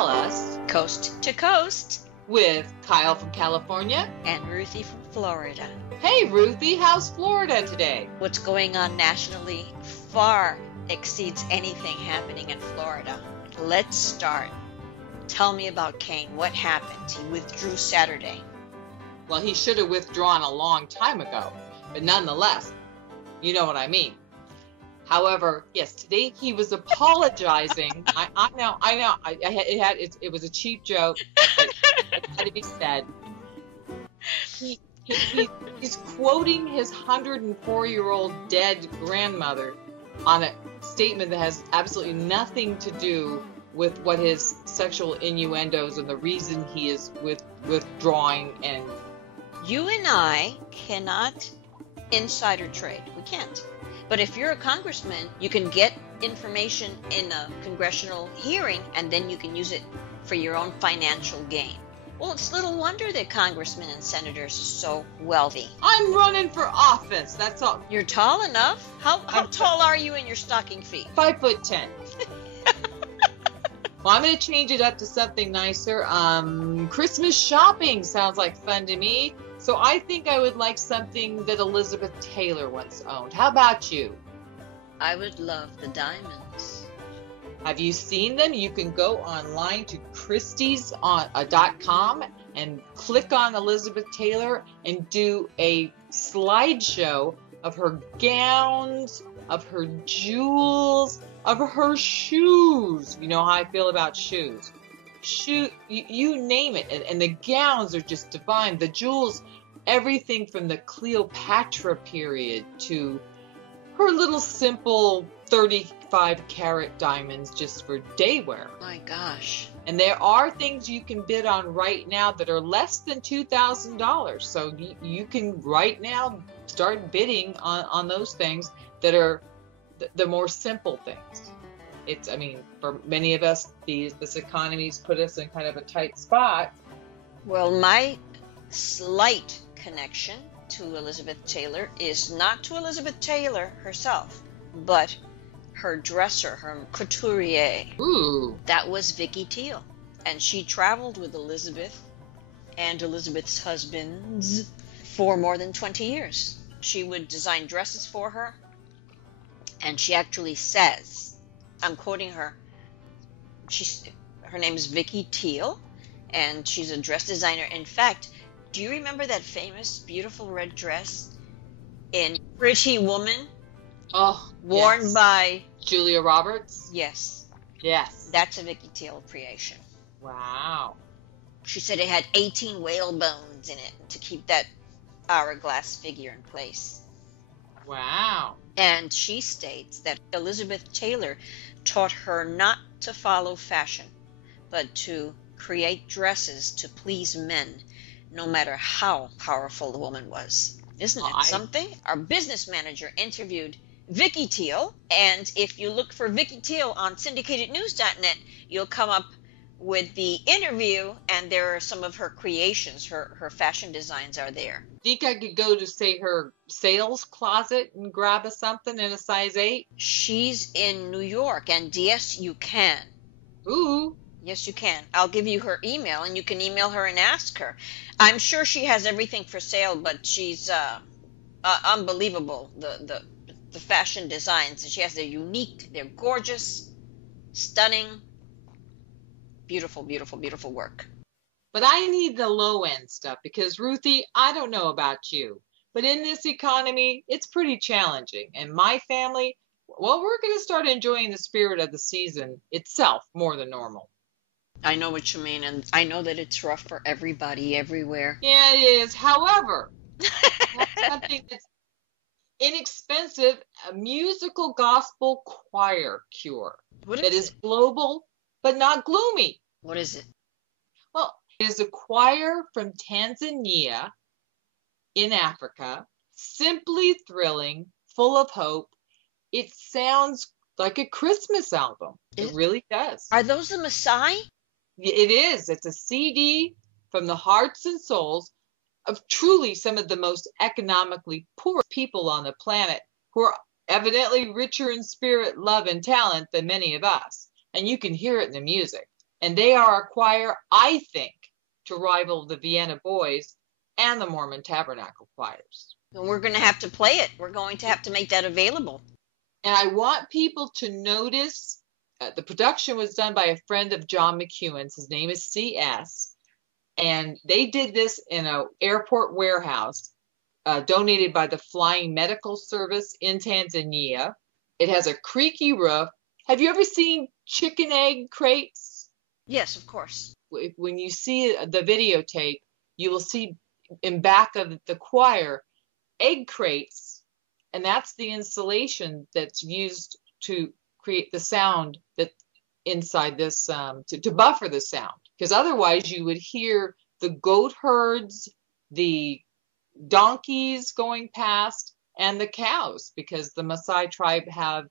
Tell us Coast to Coast with Kyle from California and Ruthie from Florida. Hey Ruthie, how's Florida today? What's going on nationally far exceeds anything happening in Florida. Let's start. Tell me about Kane. What happened? He withdrew Saturday. Well, he should have withdrawn a long time ago, but nonetheless, you know what I mean. However, yes, today he was apologizing. I know. It was a cheap joke, but it had to be said. He's quoting his 104-year-old dead grandmother on a statement that has absolutely nothing to do with what his sexual innuendos and the reason he is withdrawing. And you and I cannot insider trade. We can't. But if you're a congressman, you can get information in a congressional hearing, and then you can use it for your own financial gain. Well, it's little wonder that congressmen and senators are so wealthy. I'm running for office, that's all. You're tall enough? How tall are you in your stocking feet? 5'10". Well, I'm going to change it up to something nicer. Christmas shopping sounds like fun to me. So I think I would like something that Elizabeth Taylor once owned. How about you? I would love the diamonds. Have you seen them? You can go online to Christie's.com and click on Elizabeth Taylor and do a slideshow of her gowns, of her jewels, of her shoes. You know how I feel about shoes. You name it, and the gowns are just divine. The jewels, everything from the Cleopatra period to her little simple 35-carat diamonds just for day wear. My gosh. And there are things you can bid on right now that are less than $2,000. So you can right now start bidding on those things that are the more simple things. For many of us, this economy's put us in kind of a tight spot. Well, my slight connection to Elizabeth Taylor is not to Elizabeth Taylor herself, but her dresser, her couturier. Ooh. That was Vicky Teal. And she traveled with Elizabeth and Elizabeth's husbands for more than 20 years. She would design dresses for her, and she actually says, I'm quoting her, her name is Vicky Teal, and she's a dress designer. In fact, do you remember that famous, beautiful red dress in Pretty Woman? Oh, worn yes. by Julia Roberts? Yes. Yes. That's a Vicky Teal creation. Wow. She said it had 18 whale bones in it to keep that hourglass figure in place. Wow. And she states that Elizabeth Taylor taught her not to follow fashion, but to create dresses to please men, no matter how powerful the woman was. Isn't it something? Our business manager interviewed Vicky Teal, and if you look for Vicky Teal on syndicatednews.net, you'll come up with the interview, and there are some of her creations. Her fashion designs are there. Think I could go to, say, her sales closet and grab something in a size 8? She's in New York, and yes, you can. Ooh. Yes, you can. I'll give you her email, and you can email her and ask her. I'm sure she has everything for sale, but she's unbelievable, the fashion designs. She has, they're unique, they're gorgeous, stunning, beautiful, beautiful, beautiful work. But I need the low-end stuff because, Ruthie, I don't know about you, but in this economy, it's pretty challenging. And my family, well, we're going to start enjoying the spirit of the season itself more than normal. I know what you mean, and I know that it's rough for everybody, everywhere. Yeah, it is. However, something that's inexpensive, a musical gospel choir cure. What that is global, but not gloomy. What is it? Well, it is a choir from Tanzania in Africa, simply thrilling, full of hope. It sounds like a Christmas album. It really does. Are those the Maasai? It is. It's a CD from the hearts and souls of truly some of the most economically poor people on the planet who are evidently richer in spirit, love, and talent than many of us. And you can hear it in the music. And they are a choir, I think, to rival the Vienna Boys and the Mormon Tabernacle choirs. And we're going to have to play it. We're going to have to make that available. And I want people to notice the production was done by a friend of John McEwen's. His name is C.S. And they did this in an airport warehouse donated by the Flying Medical Service in Tanzania. It has a creaky roof. Have you ever seen chicken egg crates? Yes, of course. When you see the videotape, you will see in back of the choir egg crates, and that's the insulation that's used to create the sound that inside this to buffer the sound, because otherwise you would hear the goat herds, the donkeys going past, and the cows, because the Maasai tribe have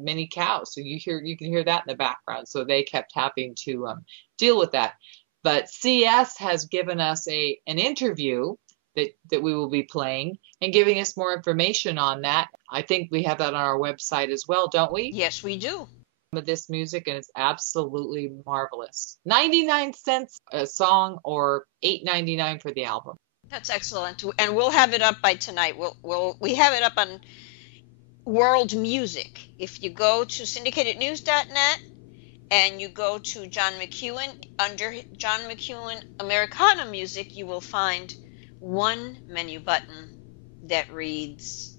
many cows, so you can hear that in the background. So they kept having to deal with that. But CS has given us an interview that we will be playing and giving us more information on that. I think we have that on our website as well, don't we? Yes, we do. With this music, and it's absolutely marvelous. 99 cents a song or $8.99 for the album. That's excellent, and we'll have it up by tonight. We have it up on World Music. If you go to syndicatednews.net and you go to John McEwen, under John McEwen Americana Music, you will find one menu button that reads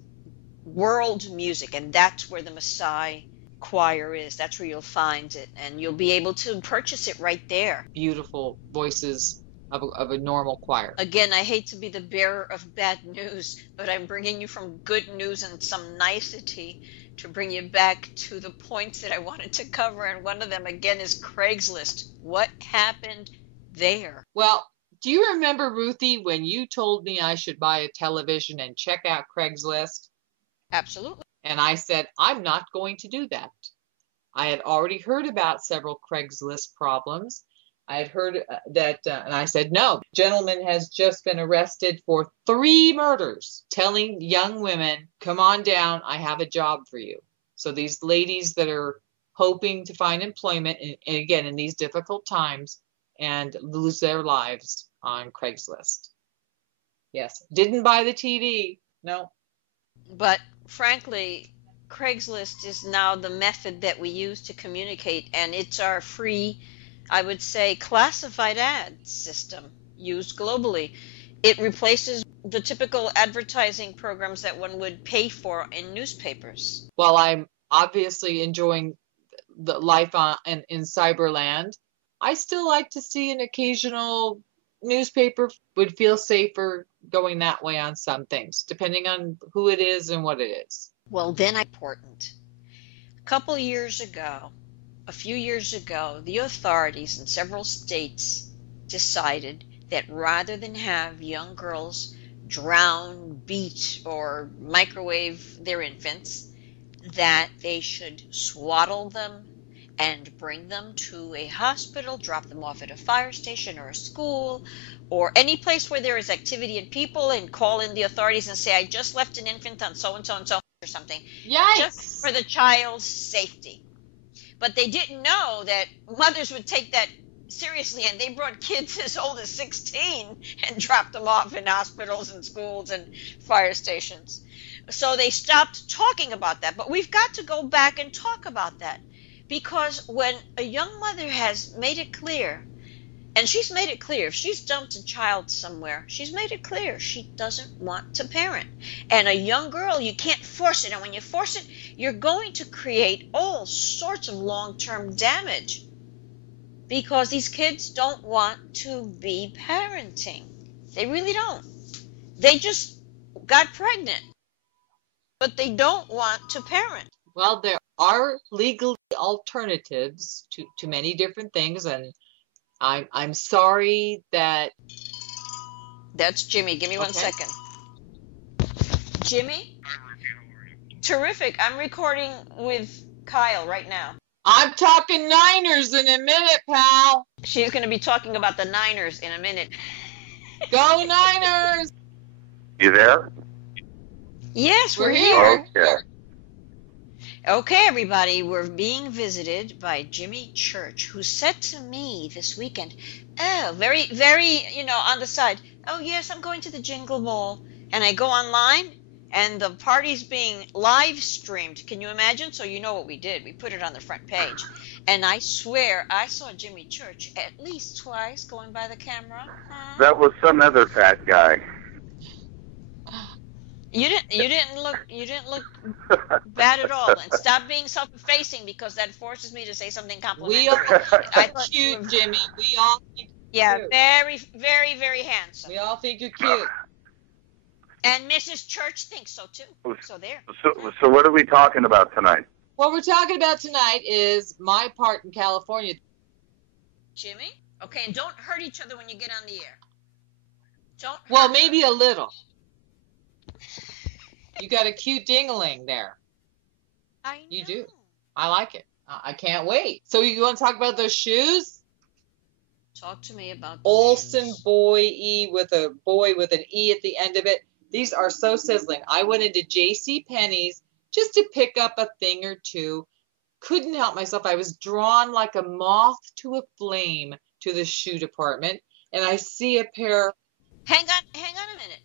World Music, and that's where the Maasai choir is. That's where you'll find it, and you'll be able to purchase it right there. Beautiful voices of a normal choir. Again, I hate to be the bearer of bad news, but I'm bringing you from good news and some nicety to bring you back to the points that I wanted to cover, and one of them, again, is Craigslist. What happened there? Well, do you remember, Ruthie, when you told me I should buy a television and check out Craigslist? Absolutely. And I said, I'm not going to do that. I had already heard about several Craigslist problems. I had heard that, and I said, no, gentleman has just been arrested for 3 murders, telling young women, come on down, I have a job for you. So these ladies that are hoping to find employment, and again, in these difficult times, and lose their lives on Craigslist. Yes, didn't buy the TV, no. But frankly, Craigslist is now the method that we use to communicate, and it's our free, I would say, classified ad system used globally. It replaces the typical advertising programs that one would pay for in newspapers. While I'm obviously enjoying the life in Cyberland, I still like to see an occasional newspaper. Would feel safer going that way on some things, depending on who it is and what it is. Well, then important. A few years ago, the authorities in several states decided that rather than have young girls drown, beat, or microwave their infants, that they should swaddle them and bring them to a hospital, drop them off at a fire station or a school or any place where there is activity and people, and call in the authorities and say, I just left an infant on so-and-so and so or something. Yikes! Just for the child's safety. But they didn't know that mothers would take that seriously, and they brought kids as old as 16 and dropped them off in hospitals and schools and fire stations. So they stopped talking about that. But we've got to go back and talk about that, because when a young mother has made it clear, and she's made it clear, if she's dumped a child somewhere, she's made it clear she doesn't want to parent. And a young girl, you can't force it. And when you force it, you're going to create all sorts of long-term damage, because these kids don't want to be parenting. They really don't. They just got pregnant, but they don't want to parent. Well, there are legal alternatives to many different things, and I'm sorry that... That's Jimmy. Give me 1 second. Jimmy? Terrific. I'm recording with Kyle right now. I'm talking Niners in a minute, pal. She's going to be talking about the Niners in a minute. Go Niners! You there? Yes, we're here. Okay. Okay, everybody, we're being visited by Jimmy Church, who said to me this weekend, oh, very, very, on the side, oh, yes, I'm going to the Jingle Ball. And I go online, and the party's being live streamed. Can you imagine? So you know what we did. We put it on the front page. And I swear I saw Jimmy Church at least twice going by the camera. Huh? That was some other fat guy. You didn't look bad at all. And stop being self-effacing, because that forces me to say something complimentary. We all I think you're cute, Jimmy. We all think you're cute. very, very, very handsome. We all think you're cute. And Mrs. Church thinks so too. So there. So what are we talking about tonight? What we're talking about tonight is my part in California. Jimmy? Okay, and don't hurt each other when you get on the air. Don't. Well, maybe a little. You got a cute ding-a-ling there. I know. You do. I like it. I can't wait. So you want to talk about those shoes? Talk to me about those Olsen shoes. Boy with a boy with an E at the end of it. These are so sizzling. I went into J.C. Penney's just to pick up a thing or two. Couldn't help myself. I was drawn like a moth to a flame to the shoe department, and I see a pair. Hang on a minute.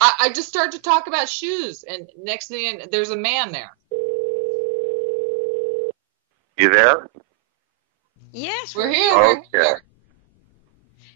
I just started to talk about shoes, and next thing, there's a man there. You there? Yes, We're here. Okay. We're here.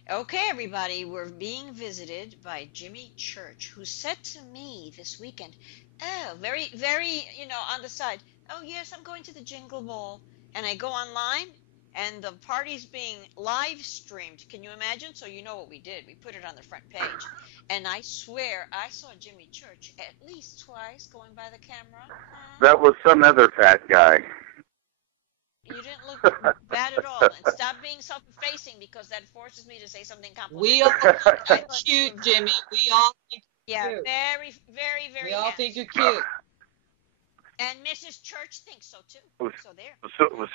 Okay, everybody, we're being visited by Jimmy Church, who said to me this weekend, oh, very, very, on the side, oh, yes, I'm going to the Jingle Ball. And I go online, and the party's being live streamed. Can you imagine? So you know what we did. We put it on the front page. And I swear I saw Jimmy Church at least twice going by the camera. Huh? That was some other fat guy. You didn't look bad at all. And stop being self-effacing, because that forces me to say something complimentary. We all think you're cute, Jimmy. We all think you're cute. Very, very, very We all handsome. think you're cute. And Mrs. Church thinks so too. So there.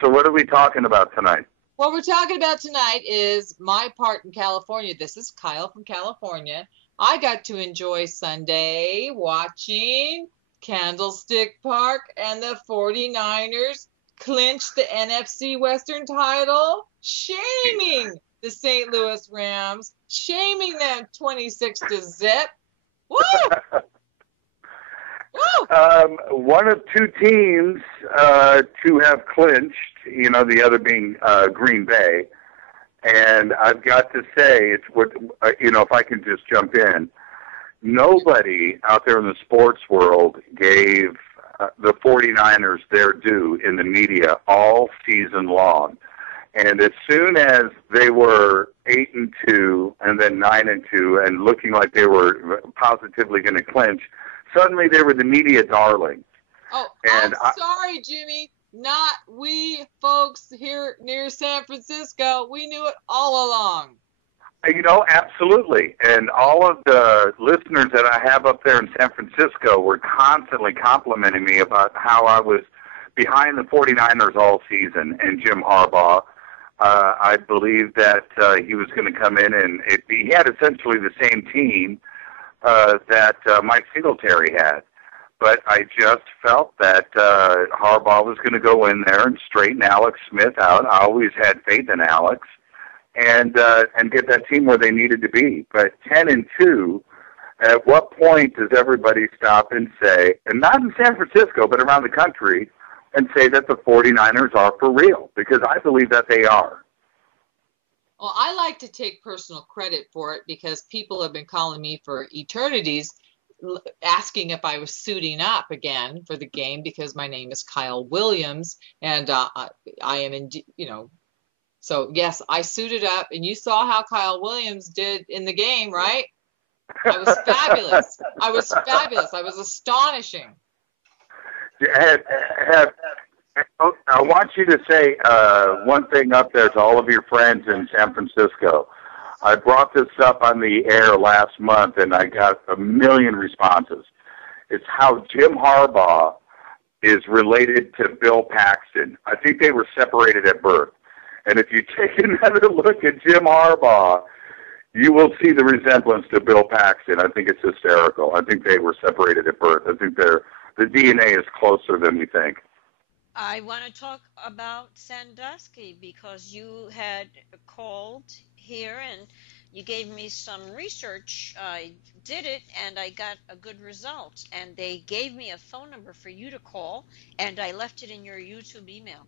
So what are we talking about tonight? What we're talking about tonight is my part in California. This is Kyle from California. I got to enjoy Sunday watching Candlestick Park and the 49ers clinch the NFC Western title, shaming the St. Louis Rams, shaming them 26-0. Woo! Woo! One of two teams to have clinched, the other being Green Bay. And I've got to say, it's what, if I can just jump in, nobody out there in the sports world gave the 49ers their due in the media all season long. And as soon as they were 8-2 and then 9-2 and looking like they were positively going to clinch, suddenly they were the media darlings. Oh, and I'm sorry, Jimmy. Not we folks here near San Francisco. We knew it all along. Absolutely. And all of the listeners that I have up there in San Francisco were constantly complimenting me about how I was behind the 49ers all season and Jim Harbaugh. I believe that he was going to come in and he had essentially the same team that Mike Singletary had. But I just felt that Harbaugh was going to go in there and straighten Alex Smith out. I always had faith in Alex. And get that team where they needed to be. But 10-2, at what point does everybody stop and say, and not in San Francisco, but around the country, and say that the 49ers are for real? Because I believe that they are. Well, I like to take personal credit for it because people have been calling me for eternities asking if I was suiting up again for the game because my name is Kyle Williams and I am in, So, yes, I suited up, and you saw how Kyle Williams did in the game, right? I was fabulous. I was astonishing. I want you to say one thing up there to all of your friends in San Francisco. I brought this up on the air last month, and I got a million responses. It's how Jim Harbaugh is related to Bill Paxton. I think they were separated at birth. And if you take another look at Jim Harbaugh, you will see the resemblance to Bill Paxton. I think it's hysterical. I think they were separated at birth. I think the DNA is closer than we think. I want to talk about Sandusky because you had called here and you gave me some research. I did it and I got a good result. And they gave me a phone number for you to call, and I left it in your YouTube email.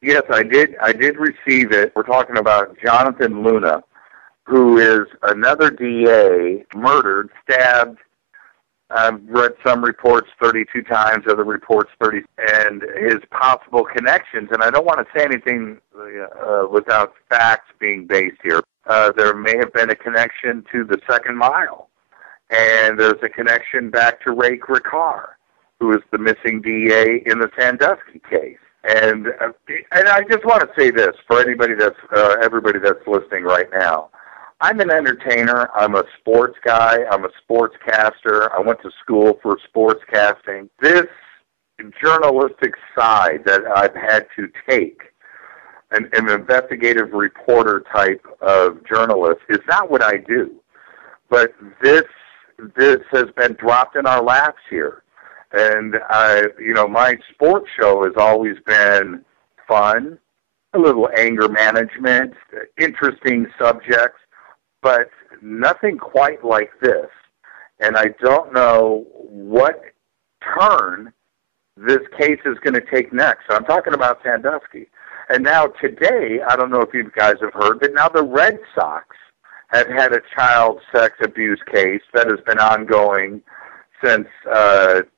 Yes, I did. I did receive it. We're talking about Jonathan Luna, who is another DA, murdered, stabbed. I've read some reports 32 times, other reports 30, and his possible connections. And I don't want to say anything without facts being based here. There may have been a connection to the Second Mile, and there's a connection back to Ray Gricar, who is the missing DA in the Sandusky case. And I just want to say this for anybody that's everybody that's listening right now. I'm an entertainer. I'm a sports guy. I'm a sportscaster. I went to school for sportscasting. This journalistic side that I've had to take, an investigative reporter type of journalist, is not what I do. But this has been dropped in our laps here. And my sports show has always been fun, a little anger management, interesting subjects, but nothing quite like this. And I don't know what turn this case is going to take next. So I'm talking about Sandusky. And now today, I don't know if you guys have heard, but now the Red Sox have had a child sex abuse case that has been ongoing since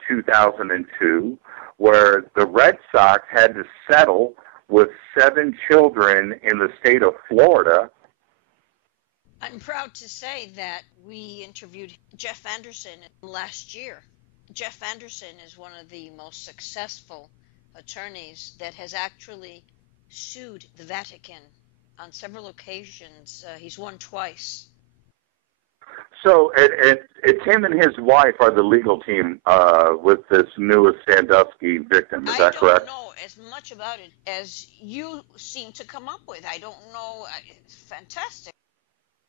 2002, where the Red Sox had to settle with 7 children in the state of Florida. I'm proud to say that we interviewed Jeff Anderson last year. Jeff Anderson is one of the most successful attorneys that has actually sued the Vatican on several occasions. He's won twice. So it's him and his wife are the legal team with this newest Sandusky victim. Is that correct? I don't know as much about it as you seem to come up with. I don't know. It's fantastic.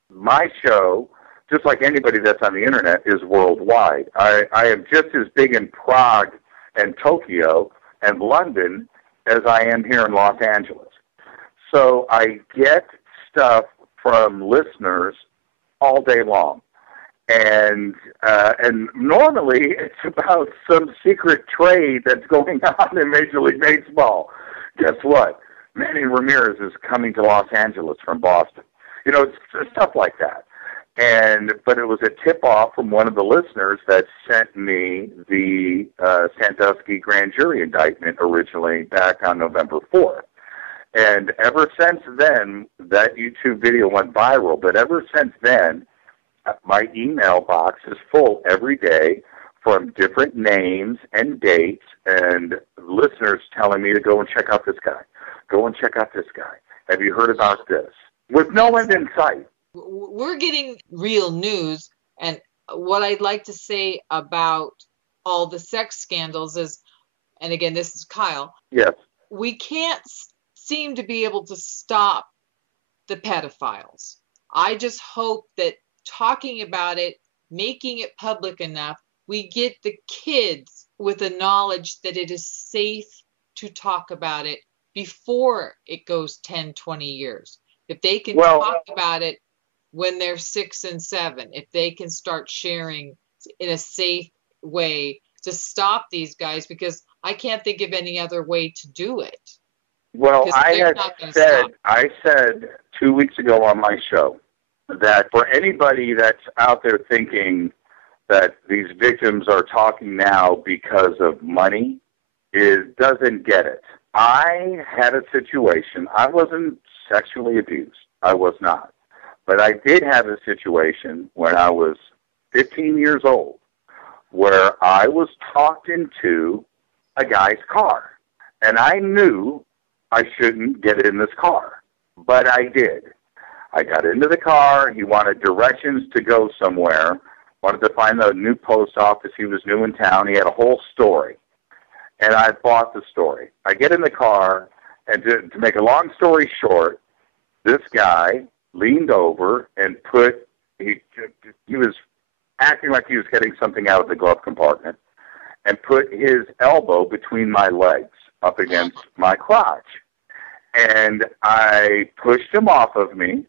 My show, just like anybody that's on the internet, is worldwide. I am just as big in Prague and Tokyo and London as I am here in Los Angeles. So I get stuff from listeners all day long. And normally it's about some secret trade that's going on in Major League Baseball. Guess what? Manny Ramirez is coming to Los Angeles from Boston. It's stuff like that. But it was a tip-off from one of the listeners that sent me the Sandusky grand jury indictment originally back on November 4th. And ever since then, that YouTube video went viral. But ever since then, my email box is full every day from different names and dates and listeners telling me to go and check out this guy. Go and check out this guy. Have you heard about this? With no end in sight. We're getting real news. And what I'd like to say about all the sex scandals is, and again, this is Kyle. Yes. We can't seem to be able to stop the pedophiles. I just hope that talking about it, making it public enough, we get the kids with the knowledge that it is safe to talk about it before it goes 10, 20 years. If they can talk about it when they're 6 and 7, if they can start sharing in a safe way to stop these guys, because I can't think of any other way to do it. Well, I said 2 weeks ago on my show that for anybody that's out there thinking that these victims are talking now because of money, doesn't get it. I had a situation. I wasn't sexually abused. I was not. But I did have a situation when I was 15 years old where I was talked into a guy's car. And I knew I shouldn't get in this car. But I did. I got into the car. He wanted directions to go somewhere. Wanted to find the new post office. He was new in town. He had a whole story. And I bought the story. I get in the car, and to make a long story short, this guy leaned over and he was acting like he was getting something out of the glove compartment and put his elbow between my legs. up against my crotch. And I pushed him off of me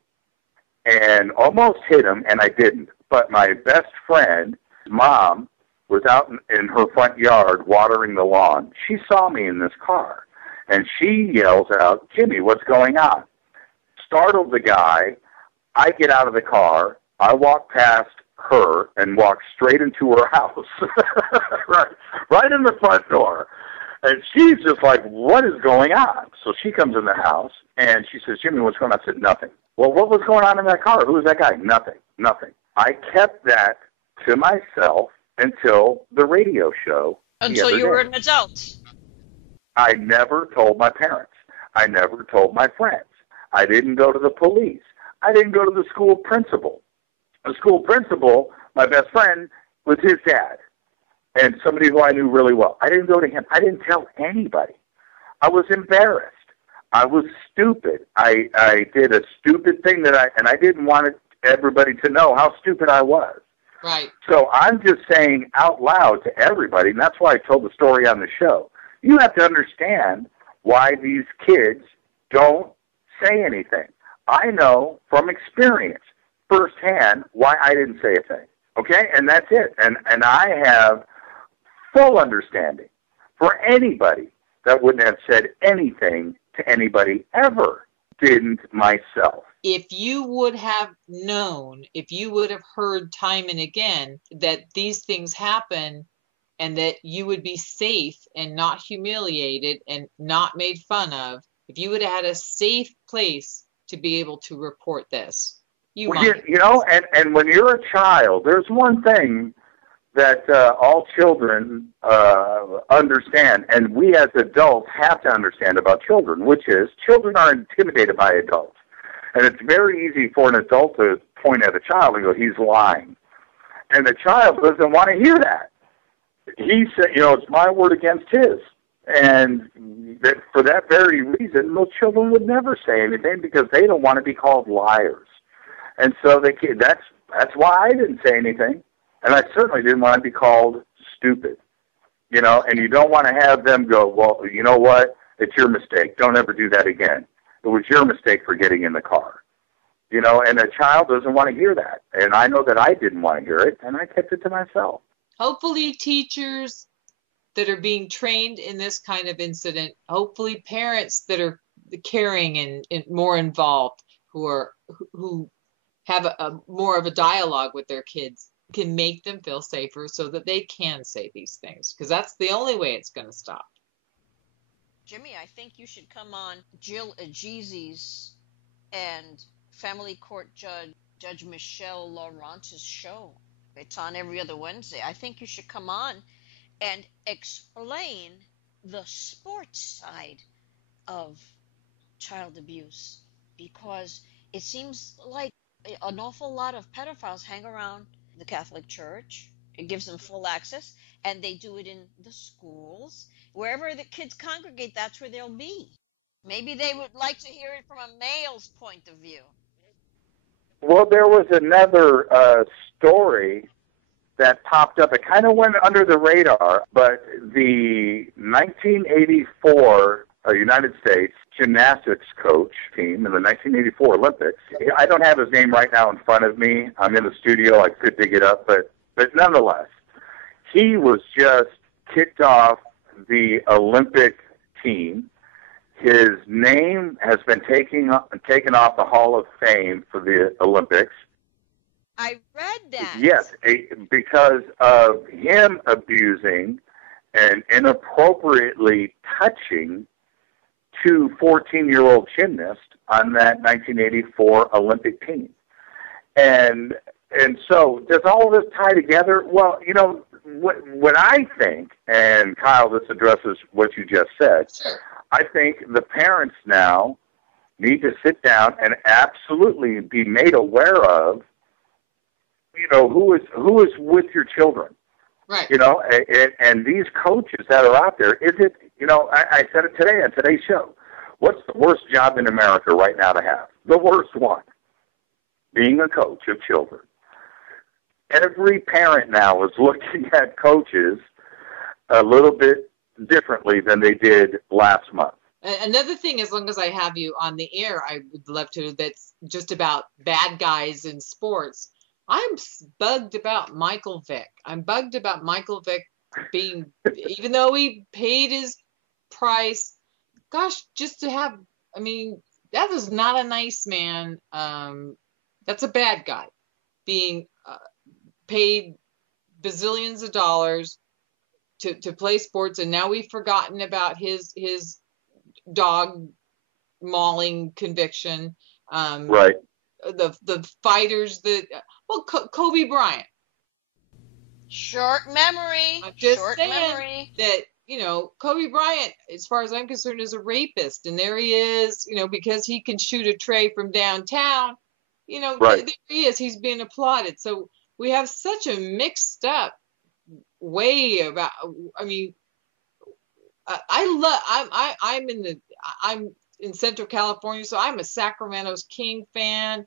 and almost hit him, and I didn't. But my best friend's mom was out in her front yard watering the lawn. She saw me in this car, and she yells out, "Jimmy, what's going on?" Startled the guy. I get out of the car. I walk past her and walk straight into her house, right in the front door. And she's just like, "What is going on?" So she comes in the house, and she says, "Jimmy, what's going on?" I said, "Nothing." "Well, what was going on in that car? Who was that guy?" Nothing. I kept that to myself until the radio show. Until you were an adult. I never told my parents. I never told my friends. I didn't go to the police. I didn't go to the school principal. The school principal, my best friend, was his dad, and somebody who I knew really well. I didn't go to him. I didn't tell anybody. I was embarrassed. I was stupid. I did a stupid thing and I didn't want everybody to know how stupid I was. Right. So I'm just saying out loud to everybody, and that's why I told the story on the show. You have to understand why these kids don't say anything. I know from experience, firsthand, why I didn't say a thing. Okay? And that's it. And I have full understanding for anybody that wouldn't have said anything to anybody ever. Didn't myself. If you would have known, if you would have heard time and again that these things happen and that you would be safe and not humiliated and not made fun of, if you would have had a safe place to be able to report this, you might. You know, and when you're a child, there's one thing that all children understand, and we as adults have to understand about children, which is children are intimidated by adults. And it's very easy for an adult to point at a child and go, "He's lying." And the child doesn't want to hear that. He said, it's my word against his. And that for that very reason, most children would never say anything because they don't want to be called liars. And so that's why I didn't say anything. And I certainly didn't want to be called stupid. And you don't want to have them go, "Well, you know what? It's your mistake. Don't ever do that again. It was your mistake for getting in the car." And a child doesn't want to hear that. And I know that I didn't want to hear it, and I kept it to myself. Hopefully teachers that are being trained in this kind of incident, hopefully parents that are caring and more involved, who have a more of a dialogue with their kids, can make them feel safer so that they can say these things, because that's the only way it's going to stop. Jimmy, I think you should come on Jill Ageezy's and family court Judge Michelle Lawrence's show. It's on every other Wednesday. I think you should come on and explain the sports side of child abuse, because it seems like an awful lot of pedophiles hang around the Catholic Church. It gives them full access, and they do it in the schools. Wherever the kids congregate, that's where they'll be. Maybe they would like to hear it from a male's point of view. Well, there was another story that popped up. It kind of went under the radar, but the 1984 United States gymnastics coach team in the 1984 Olympics, I don't have his name right now in front of me. I'm in the studio. I could dig it up, but nonetheless, he was just kicked off the Olympic team. His name has been taken off the Hall of Fame for the Olympics. I read that. Yes, because of him abusing and inappropriately touching two 14-year-old gymnasts on that 1984 Olympic team. And so does all of this tie together? Well, what I think, and Kyle, this addresses what you just said, Sure. I think the parents now need to sit down and absolutely be made aware of, who is with your children. Right. And these coaches that are out there, is it, I said it today on today's show, what's the worst job in America right now to have? The worst one, being a coach of children. Every parent now is looking at coaches a little bit differently than they did last month. Another thing, as long as I have you on the air, I would love to, that's just about bad guys in sports. I'm bugged about Michael Vick. I'm bugged about Michael Vick being, even though he paid his price, gosh, just to have, I mean, that is not a nice man. That's a bad guy being paid bazillions of dollars to play sports, and now we've forgotten about his dog mauling conviction. Right. The fighters that, well, Kobe Bryant. Short memory. I'm just Short saying memory. that, you know, Kobe Bryant, as far as I'm concerned, is a rapist, and there he is, you know, because he can shoot a tray from downtown, you know, right. There he is, he's being applauded. So we have such a mixed up way about, I mean, I'm in Central California, so I'm a Sacramento's King fan,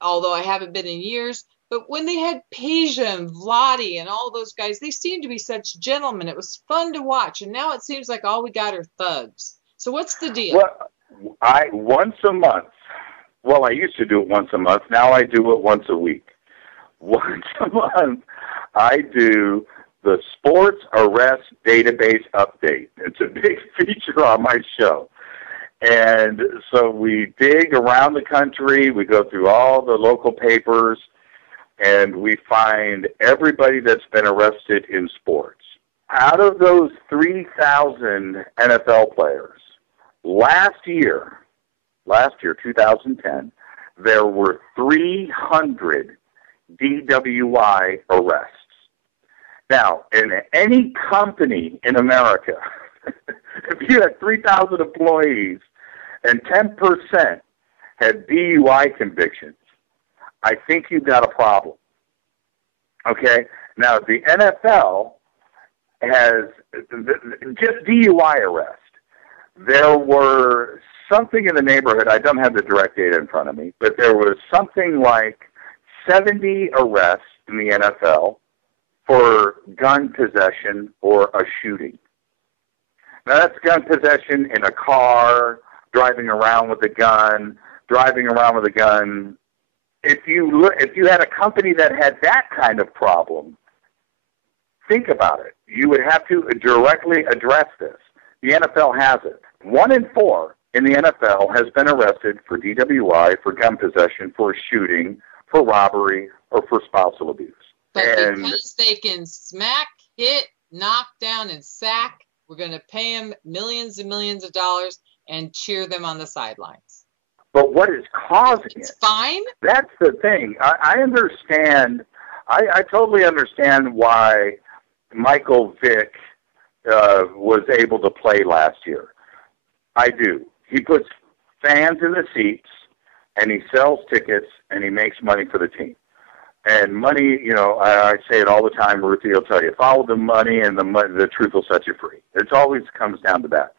although I haven't been in years. But when they had Peja and Vladi and all those guys, they seemed to be such gentlemen. It was fun to watch. And now it seems like all we got are thugs. So what's the deal? Well, once a month. Well, I used to do it once a month. Now I do it once a week. Once a month, I do the Sports Arrest Database Update. It's a big feature on my show. And so we dig around the country. We go through all the local papers, and we find everybody that's been arrested in sports. Out of those 3,000 NFL players, last year, 2010, there were 300 DWI arrests. Now, in any company in America, if you had 3,000 employees and 10% had DUI convictions, I think you've got a problem. Okay? Now, the NFL has just DUI arrest. There were something in the neighborhood, I don't have the direct data in front of me, but there was something like 70 arrests in the NFL for gun possession or a shooting. Now, that's gun possession in a car, driving around with a gun. If you had a company that had that kind of problem, think about it. You would have to directly address this. The NFL has it. 1 in 4 in the NFL has been arrested for DWI, for gun possession, for shooting, for robbery, or for spousal abuse. But because they can smack, hit, knock down, and sack, we're going to pay them millions and millions of dollars and cheer them on the sidelines. But what is causing it's it? Fine. That's the thing. I understand. I totally understand why Michael Vick was able to play last year. I do. He puts fans in the seats, and he sells tickets, and he makes money for the team. And money, you know, I say it all the time. Ruthie will tell you, follow the money, and the truth will set you free. It always comes down to that.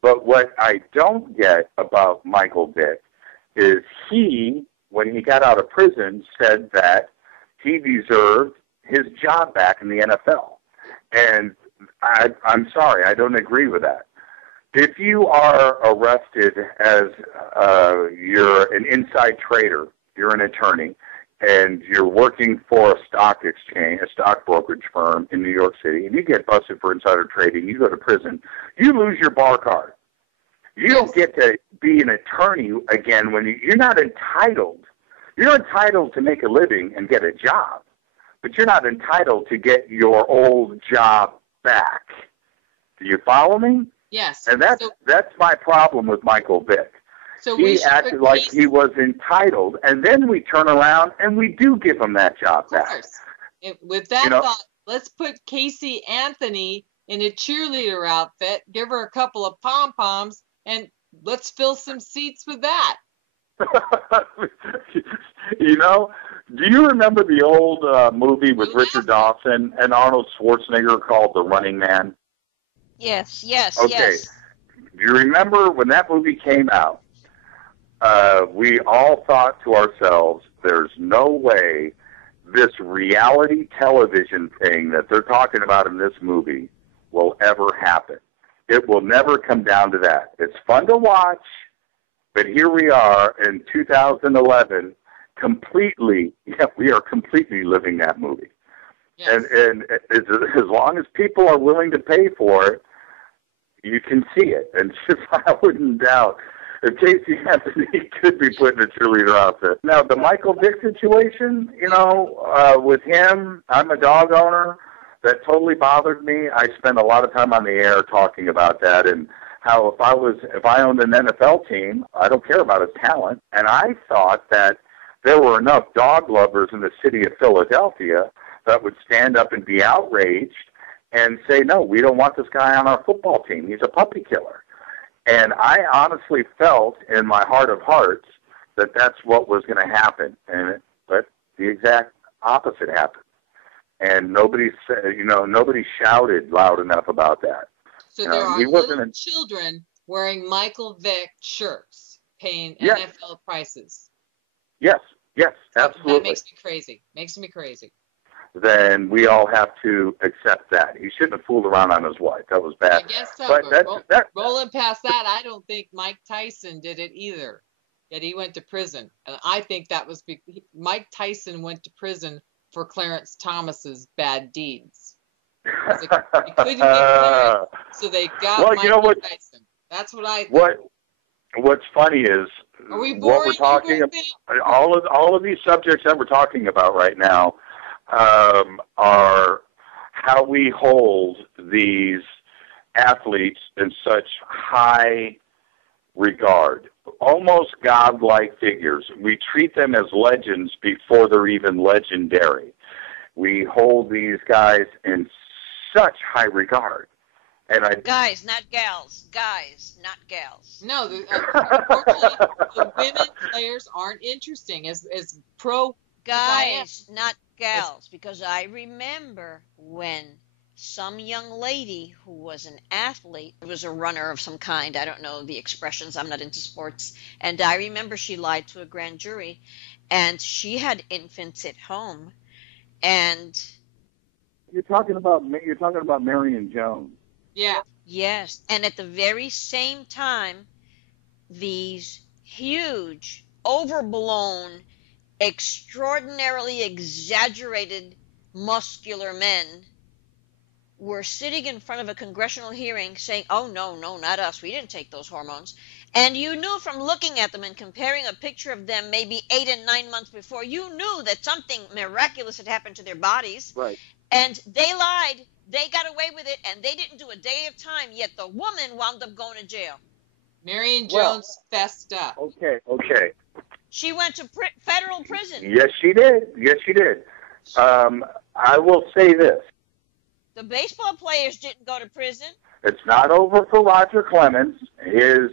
But what I don't get about Michael Vick is he, when he got out of prison, said that he deserved his job back in the NFL. And I'm sorry, I don't agree with that. If you are arrested as you're an inside trader, you're an attorney, and you're working for a stock exchange, a stock brokerage firm in New York City, and you get busted for insider trading, you go to prison, you lose your bar card. You don't get to be an attorney again when you're not entitled. You're entitled to make a living and get a job, but you're not entitled to get your old job back. Do you follow me? Yes. And that's my problem with Michael Vick. So he acted like he was entitled, and then we turn around and we do give him that job back. Of course. With that thought, let's put Casey Anthony in a cheerleader outfit, give her a couple of pom-poms, and let's fill some seats with that. You know, do you remember the old movie with Richard Dawson and Arnold Schwarzenegger called The Running Man? Yes, yes, okay. Yes. Do you remember when that movie came out? We all thought to ourselves, there's no way this reality television thing that they're talking about in this movie will ever happen. It will never come down to that. It's fun to watch, but here we are in 2011, we are completely living that movie. Yes. And as long as people are willing to pay for it, you can see it. And I wouldn't doubt if Casey Anthony could be put in a cheerleader outfit. Now, the Michael Vick situation, with him, I'm a dog owner. That totally bothered me. I spent a lot of time on the air talking about that and how if I owned an NFL team, I don't care about his talent. And I thought that there were enough dog lovers in the city of Philadelphia that would stand up and be outraged and say, no, we don't want this guy on our football team. He's a puppy killer. And I honestly felt in my heart of hearts that that's what was going to happen. But the exact opposite happened. And nobody shouted loud enough about that. So there are little children wearing Michael Vick shirts, paying NFL prices. Yes, absolutely. That makes me crazy. Then we all have to accept that. He shouldn't have fooled around on his wife. That was bad. I guess so, but rolling past that, I don't think Mike Tyson did it either. Yet he went to prison. And I think that was Mike Tyson went to prison for Clarence Thomas's bad deeds. They couldn't get Clarence, so they got Mike Tyson. That's what I think. What's funny is what we're talking about. All of these subjects that we're talking about right now are how we hold these athletes in such high regard, almost godlike figures. We treat them as legends before they're even legendary. We hold these guys in such high regard. And guys, not gals. Guys, not gals. No, unfortunately, the women players aren't interesting as pro. Guys, not gals, because I remember when some young lady who was an athlete, was a runner of some kind, I don't know the expressions, I'm not into sports, and I remember she lied to a grand jury, and she had infants at home, and... You're talking about Marion Jones. Yeah. Yes, and at the very same time, these huge, overblown, extraordinarily exaggerated muscular men were sitting in front of a congressional hearing saying, oh, no, not us. We didn't take those hormones. And you knew from looking at them and comparing a picture of them maybe 8 and 9 months before, you knew that something miraculous had happened to their bodies. Right. And they lied. They got away with it, and they didn't do a day of time, yet the woman wound up going to jail. Marion Jones fessed up. Okay. She went to federal prison. Yes, she did. I will say this. The baseball players didn't go to prison. It's not over for Roger Clemens. His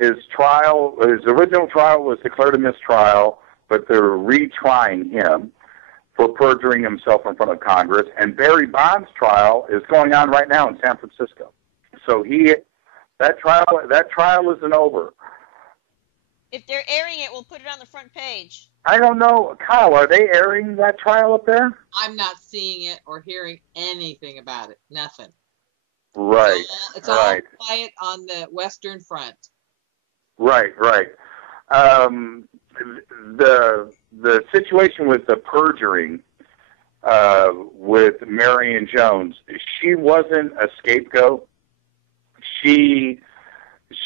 original trial was declared a mistrial, but they're retrying him for perjuring himself in front of Congress. And Barry Bonds' trial is going on right now in San Francisco. So that trial isn't over. If they're airing it, we'll put it on the front page. I don't know. Kyle, are they airing that trial up there? I'm not seeing it or hearing anything about it. Nothing. Right. It's all quiet on the Western Front. Right. The situation with the perjuring with Marion Jones, she wasn't a scapegoat. She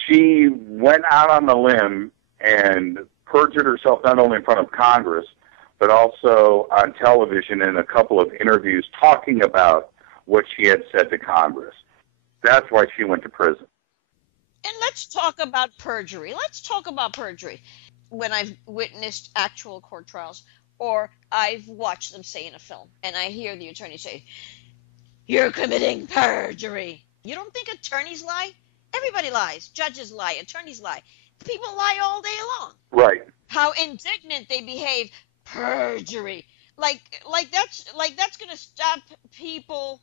went out on the limb and perjured herself not only in front of Congress, but also on television in a couple of interviews talking about what she had said to Congress. That's why she went to prison. And let's talk about perjury. When I've witnessed actual court trials, or I've watched them say in a film, and I hear the attorney say, "You're committing perjury." You don't think attorneys lie? Everybody lies. Judges lie. Attorneys lie. People lie all day long. Right. How indignant they behave. Perjury. Like that's going to stop people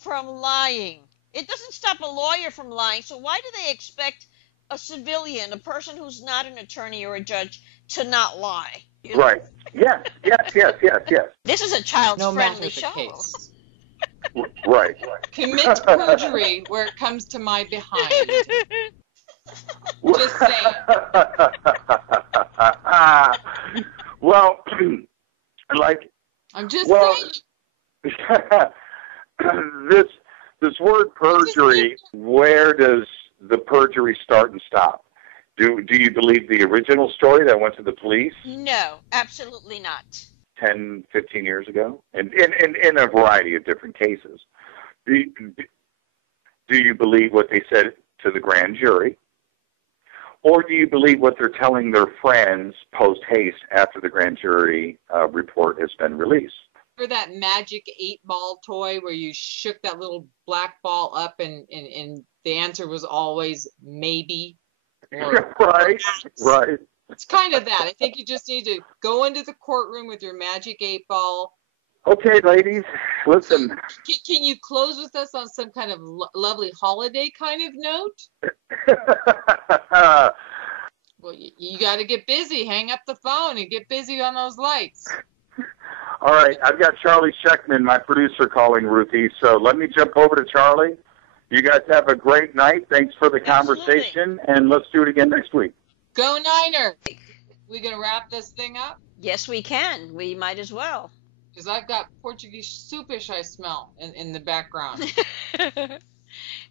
from lying. It doesn't stop a lawyer from lying. So why do they expect a civilian, a person who's not an attorney or a judge, to not lie? You know? Right. Yes. This is a child-friendly show. Case. Right. Commit perjury where it comes to my behind. Just saying. Well, like, I'm just well, saying. this word perjury, where does the perjury start and stop? Do you believe the original story that went to the police No, absolutely not. 10, 15 years ago? And in a variety of different cases. Do you believe what they said to the grand jury? Or do you believe what they're telling their friends post-haste after the grand jury report has been released? For that magic 8-ball toy where you shook that little black ball up and the answer was always maybe? Or Right. It's kind of that. I think you just need to go into the courtroom with your magic 8-ball. Okay, ladies, listen. Can you close with us on some kind of lovely holiday kind of note? Well, you got to get busy. Hang up the phone and get busy on those lights. All right, I've got Charlie Scheckman, my producer, calling Ruthie, so let me jump over to Charlie. You guys have a great night. Thanks for the conversation, and let's do it again next week. Go Niner! We going to wrap this thing up? Yes, we can. We might as well. Because I've got Portuguese soupish I smell in the background.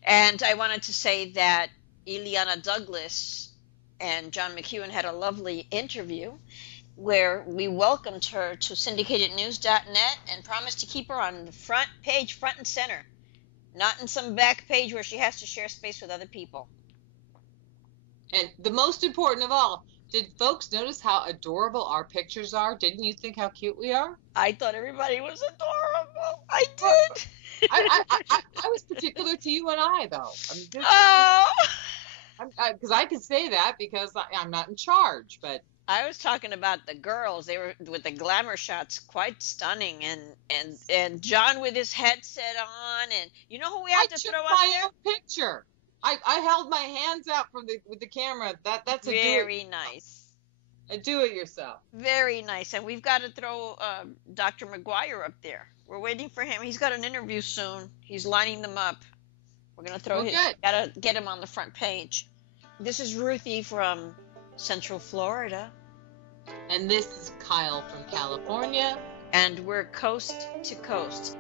And I wanted to say that Ileana Douglas and John McEwen had a lovely interview where we welcomed her to syndicatednews.net and promised to keep her on the front page, front and center. Not in some back page where she has to share space with other people. And the most important of all, did folks notice how adorable our pictures are? Didn't you think how cute we are? I thought everybody was adorable. I did. I was particular to you and I, though. Because I can say that because I'm not in charge, but I was talking about the girls. They were with the glamour shots, quite stunning, and John with his headset on, and you know who we have to throw up there? I took my own picture. I held my hands out with the camera. That's very nice. A do-it-yourself. Very nice, and we've got to throw Dr. McGuire up there. We're waiting for him. He's got an interview soon. He's lining them up. We're gonna throw him. Gotta get him on the front page. This is Ruthie from Central Florida. And this is Kyle from California. And we're coast to coast.